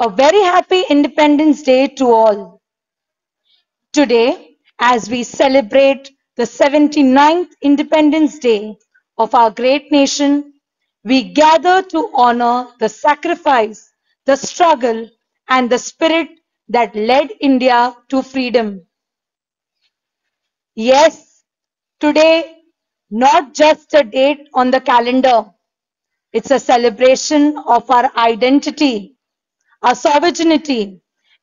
A very happy Independence Day to all. Today, as we celebrate the 79th Independence Day of our great nation, we gather to honor the sacrifice, the struggle, and the spirit that led India to freedom. Yes, today, not just a date on the calendar, it's a celebration of our identity, our sovereignty,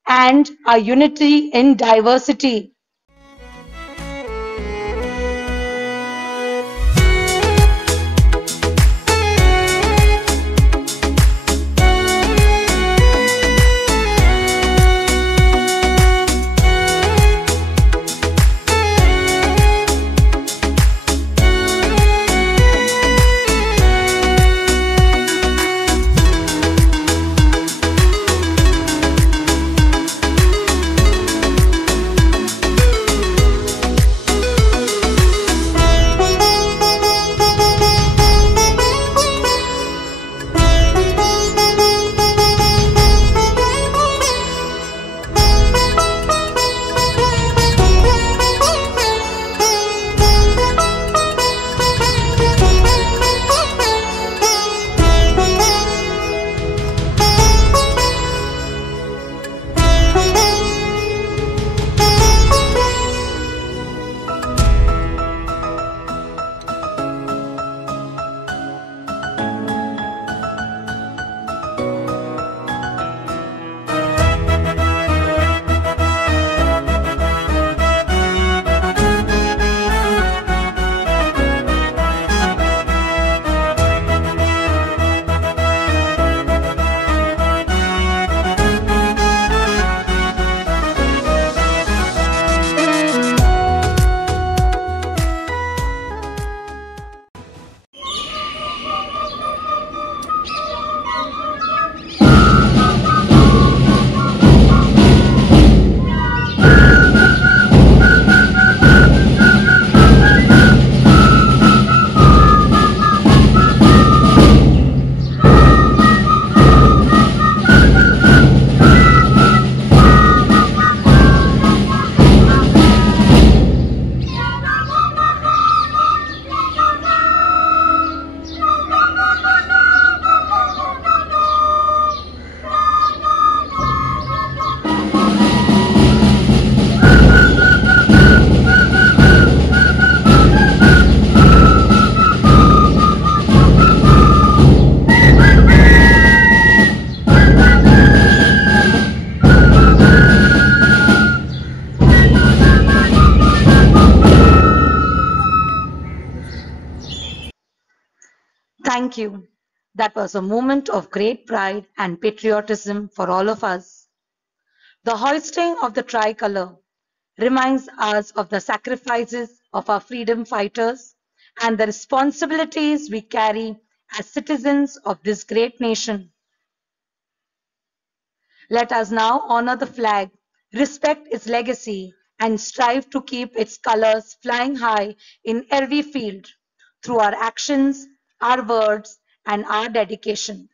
and our unity in diversity. Thank you. That was a moment of great pride and patriotism for all of us. The hoisting of the tricolor reminds us of the sacrifices of our freedom fighters and the responsibilities we carry as citizens of this great nation. Let us now honor the flag, respect its legacy, and strive to keep its colors flying high in every field through our actions, our words, and our dedication.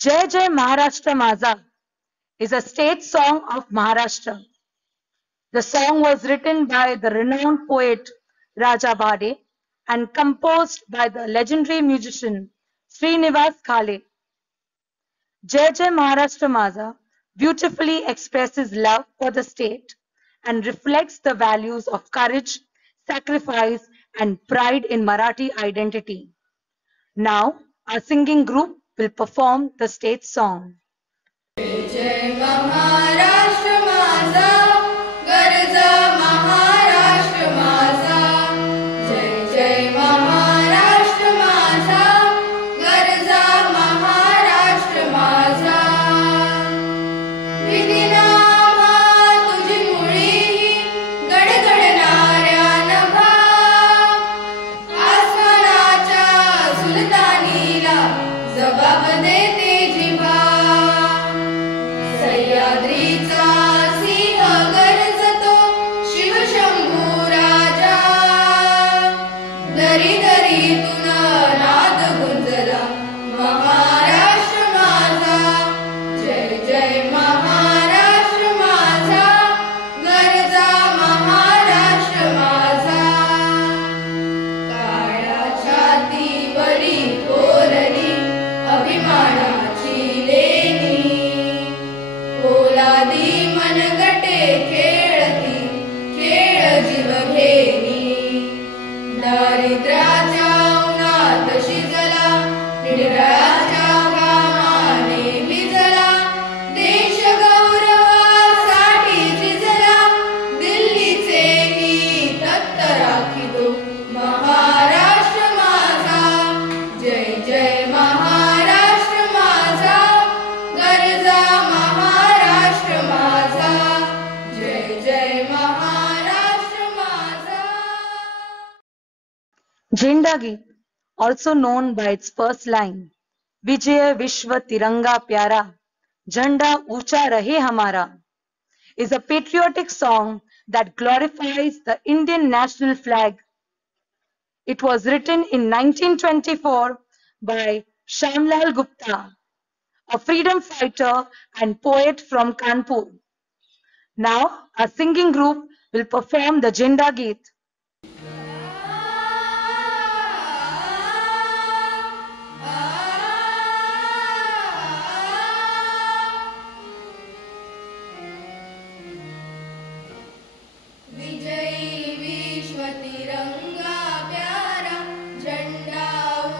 Jai Jai Maharashtra Maza is a state song of Maharashtra. The song was written by the renowned poet Raja Bade and composed by the legendary musician Srinivas Khale. Jai Jai Maharashtra Maza beautifully expresses love for the state and reflects the values of courage, sacrifice, and pride in Marathi identity. Now, our singing group will perform the state song. जय महाराष्ट्र माझा गरजा महाराष्ट्र माझा जय जय महाराष्ट्र माझा गरजा महाराष्ट्र माझा विधिनामा तुझी मुळी गडगडणाऱ्या नभा आसमानाच्या सुलतानीला जबाब देते जिभा सह्याद्रीचा सिंह गरजतो शिवशंभू राजा दरी दरीतून नाद गुंजला महाराष्ट्र माझा दारिद्र्याच्या उन्हात शिजला, निर्दयाच्या घामाने भिजला, देश गौरवासाठी झिजला, दिल्लीचे हित राखितो महाराष्ट्र माझा. जय जय महाराष्ट्र माझा, गरजा महाराष्ट्र माझा. जय जय महाराष्ट्र माझा. Jhenda Geet, also known by its first line, Vijay Vishwa Tiranga Pyara, Jhanda Ucha Rahe Hamara, is a patriotic song that glorifies the Indian national flag. It was written in 1924 by Shamlal Gupta, a freedom fighter and poet from Kanpur. Now, a singing group will perform the Jhenda Geet. विजयी विश्व तिरंगा प्यारा, झंडा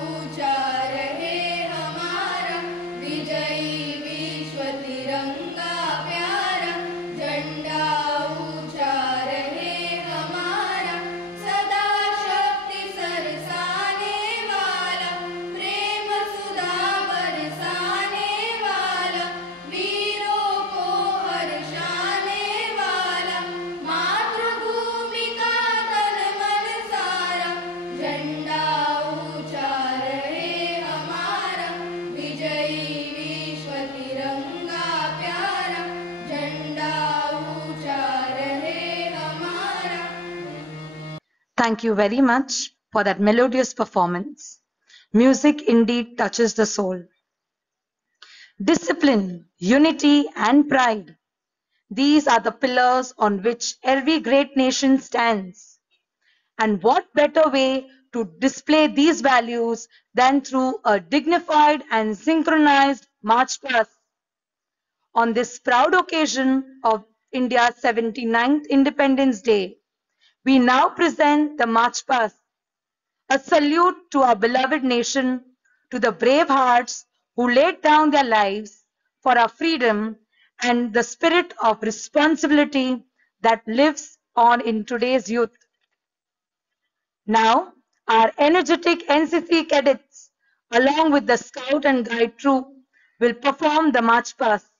ऊंचा रहे हमारा. विजयी विश्व तिरंगा प्यारा, झंडा ऊंचा रहे हमारा. सदा शक्ति सरसाने वाला, प्रेम सुधा बरसाने वाला, वीरों को हर्षाने वाला, मातृभूमि का तन मन सारा. झंडा ऊंचा रहे हमारा, विजयी विश्व तिरंगा प्यारा, झंडा ऊंचा रहे हमारा. Thank you very much for that melodious performance. Music indeed touches the soul. Discipline, unity, and pride. These are the pillars on which every great nation stands. And what better way to display these values than through a dignified and synchronized march past? On this proud occasion of India's 79th Independence Day, we now present the march past, a salute to our beloved nation, to the brave hearts who laid down their lives for our freedom, and the spirit of responsibility that lives on in today's youth. Now, our energetic NCC cadets, along with the Scout and Guide troop, will perform the march past.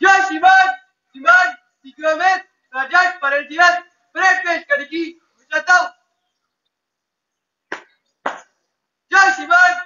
जय शिवाजी शिवाजी शीघ्रमेच राज्यात parade दिवस parade पेश करेगी विचारता हूं. जय शिवाजी.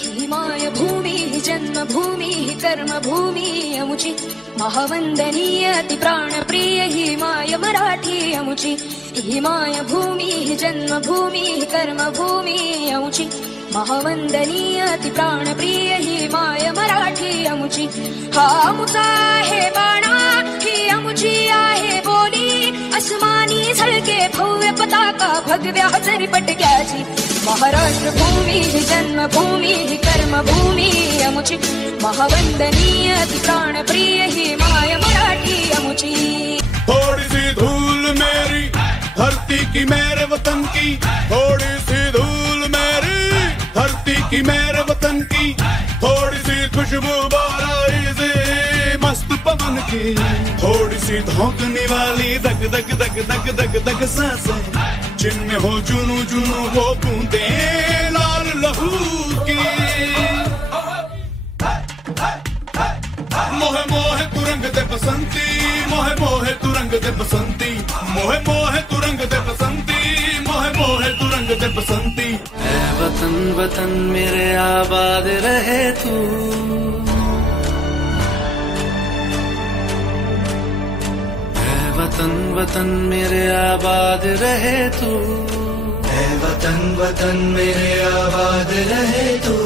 ही मायभूमी ही जन्मभूमी ही कर्मभूमी अमुची महावंदनीय अति प्राणप्रिय ही my Marathi अमुची. ही मायभूमी ही जन्मभूमी ही कर्मभूमी अमुची महावंदनीय अति प्राणप्रिय ही माय मराठी अमुची. हा अमुचा आहे बाणा ही अमुची आहे बोली, अस्मानी झळके भव्य पताका भगव्या जरीपटक्याची. महाराष्ट्र भूमी ही जन्मभूमी ही कर्मभूमी अमुची महावंदनीय अति प्राणप्रिय ही माय मराठी अमुची. थोड़ी सी धूल मेरी धरती की मेरे वतन की, थोड़ी सी धूल मेरी धरती की मेरे वतन की, थोड़ी सी खुशबू बाराई से मस्त पवन की, थोड़ी सी धोकने वाली दग दग दग दग दग दग सांसें, जिनमें हो जुनू जुनू वो बूंदे लाल लहू की. मोहे मोहे तुरंग दे बसंती, मोहे मोहे तुरंग दे बसंती, मोहे मोहे तुरंग दे बसंती, मोहे मोहे तुरंग दे बसंती. ऐ वतन वतन मेरे आबाद रहे तू, ऐ वतन वतन मेरे आबाद रहे तू, ऐ वतन वतन मेरे आबाद रहे तू.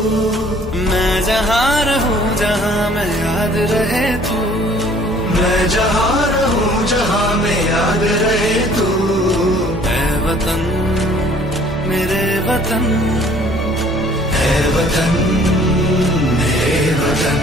मैं जहाँ रहूं जहाँ मैं याद रहे तू, मैं जहाँ रहूं जहाँ में याद रहे तू। ऐ वतन मेरे वतन, ऐ वतन मेरे वतन।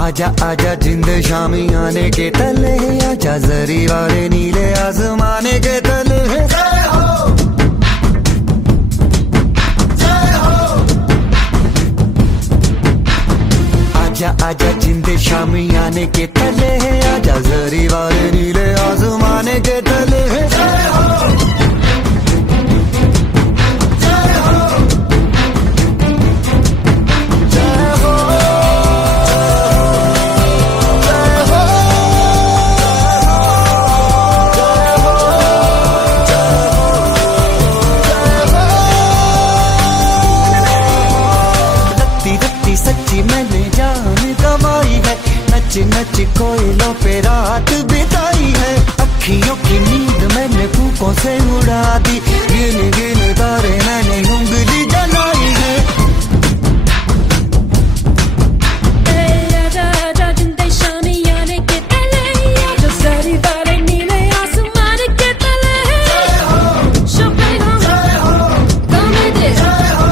आजा आजा जिंद शामी आने के तले, आजा जरी वाले नीले आसमाने के तले। जय हो जय हो। आजा आजा जिंद शामी आने के तले, आजा जरी वाले नीले आसमाने के तले। जय हो मैंने जान गवाई है, नच नच कोयलों पे रात बिताई है। अखियों की नींद मैंने फूकों से उड़ा दी, गिन गिन तारे मैंने उंगली जलाई है। आजा आजा जिंदे शामी आने के तले, आजा सारी बारे नीले आसमान के तले। जय हो शुक्रिया, जय हो गमे दे, जय हो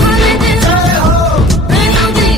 हाले दे, जय हो मेलोडी।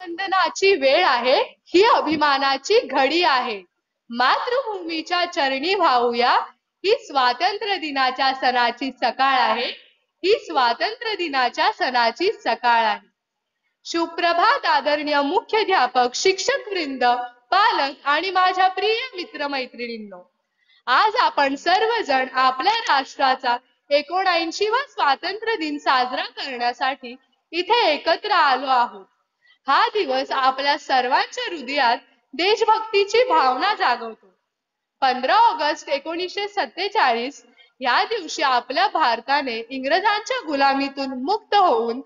वंदनाची वेळ आहे, ही अभिमानाची घडी आहे। मातृभूमीच्या चरणी वाहूया, ही स्वातंत्र्य दिनाच्या सणाची सकाळ आहे, ही स्वातंत्र्य दिनाच्या सणाची सकाळ आहे। सुप्रभात आदरणीय मुख्याध्यापक, शिक्षक वृंद, पालक आणि माझ्या प्रिय मित्र मैत्रिणींनो, आज आपण सर्वजण आपल्या राष्ट्राचा 79वा स्वातंत्र्य दिन साजरा करण्यासाठी इथे एकत्र आलो आहोत। हा दिवस आपल्या सर्वांच्या हृदयात देशभक्तीची भावना जागवतो। 15 ऑगस्ट 1947 या दिवशी आपल्या भारताने इंग्रजांच्या गुलामीतून मुक्त होऊन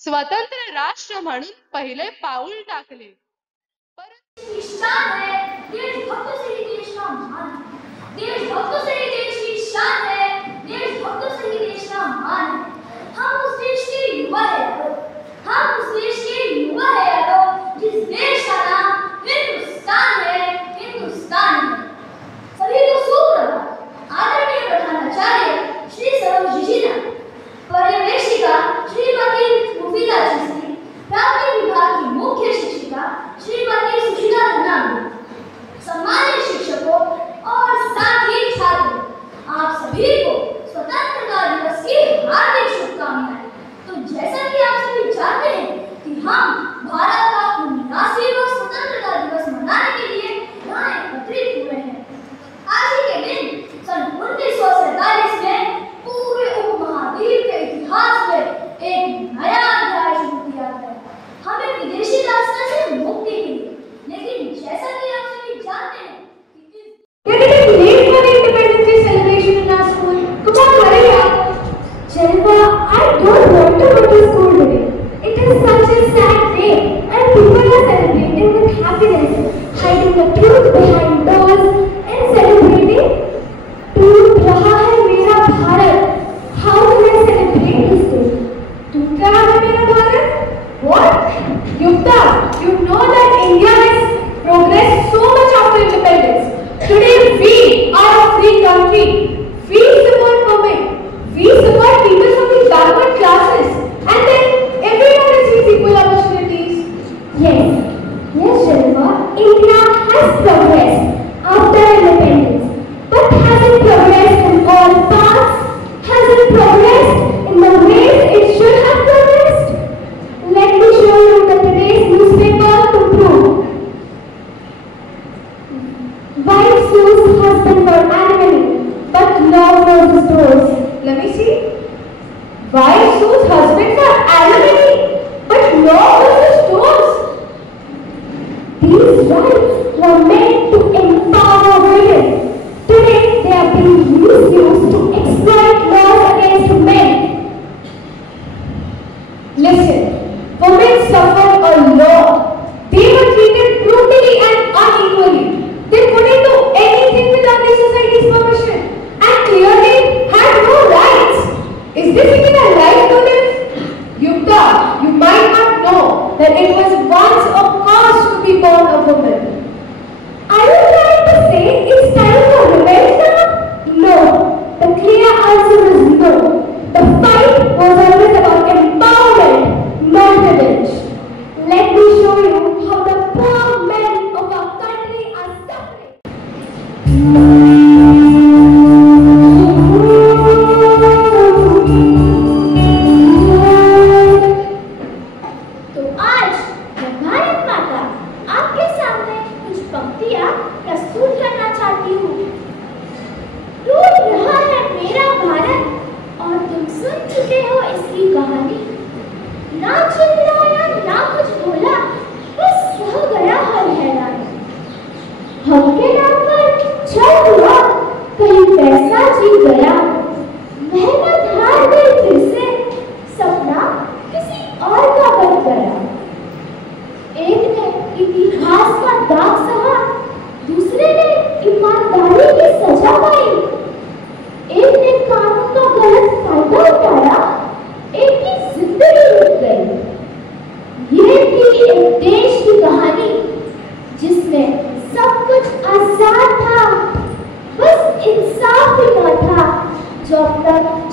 स्वतंत्र राष्ट्र म्हणून पहिले पाऊल टाकले। देशभक्तों से ही देश की शान है, देशभक्तों से ही देश का मान है। हम उस देश के युवा है, हम उस देश के युवा है जिस देश का नाम हिंदुस्तान है, हिंदुस्तान है। सभी को सुप्रभात। आदरणीय प्रधानाचार्य श्री सरोज जी, पर्यवेक्षिका श्रीमती मुफीदा चिश्ती, प्राथमिक विभाग की मुख्य शिक्षिका श्रीमती सुशीला धनानी, सम्मानित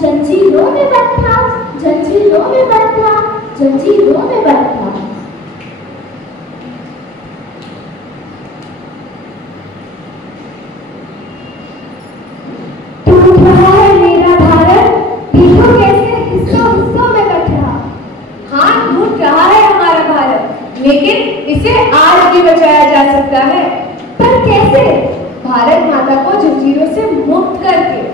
जंजीरों में बंद था, जंजीरों में बंद था, जंजीरों में बंद था। टूट रहा है मेरा भारत, देखो कैसे हिस्सों हिस्सों में कट रहा। हाँ, टूट रहा है हमारा भारत, लेकिन इसे आज भी बचाया जा सकता है। पर कैसे? भारत माता को जंजीरों से मुक्त करके।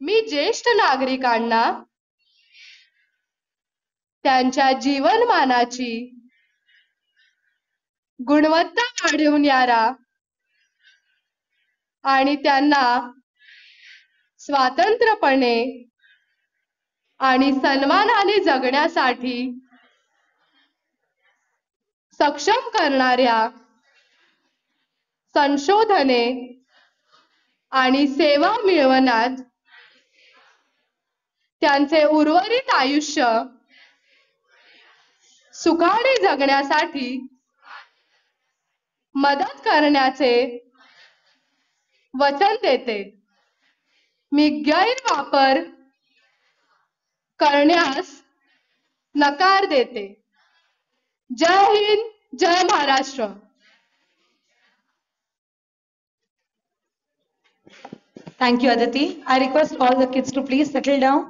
मी ज्येष्ठ नागरिकांना त्यांच्या जीवनमानाची गुणवत्ता वाढवणारा आणि त्यांना स्वातंत्र्यपणे आणि सन्मानाने जगण्यासाठी सक्षम करणाऱ्या संशोधने आणि सेवा मिळवण्यात त्यांचे उर्वरित आयुष्य सुखाने जगण्यासाठी मदत करण्याचे वचन देते। मी गैरवापर करण्यास नकार देते। जय हिंद, जय Maharashtra. Thank you, Aditi. I request all the kids to please settle down.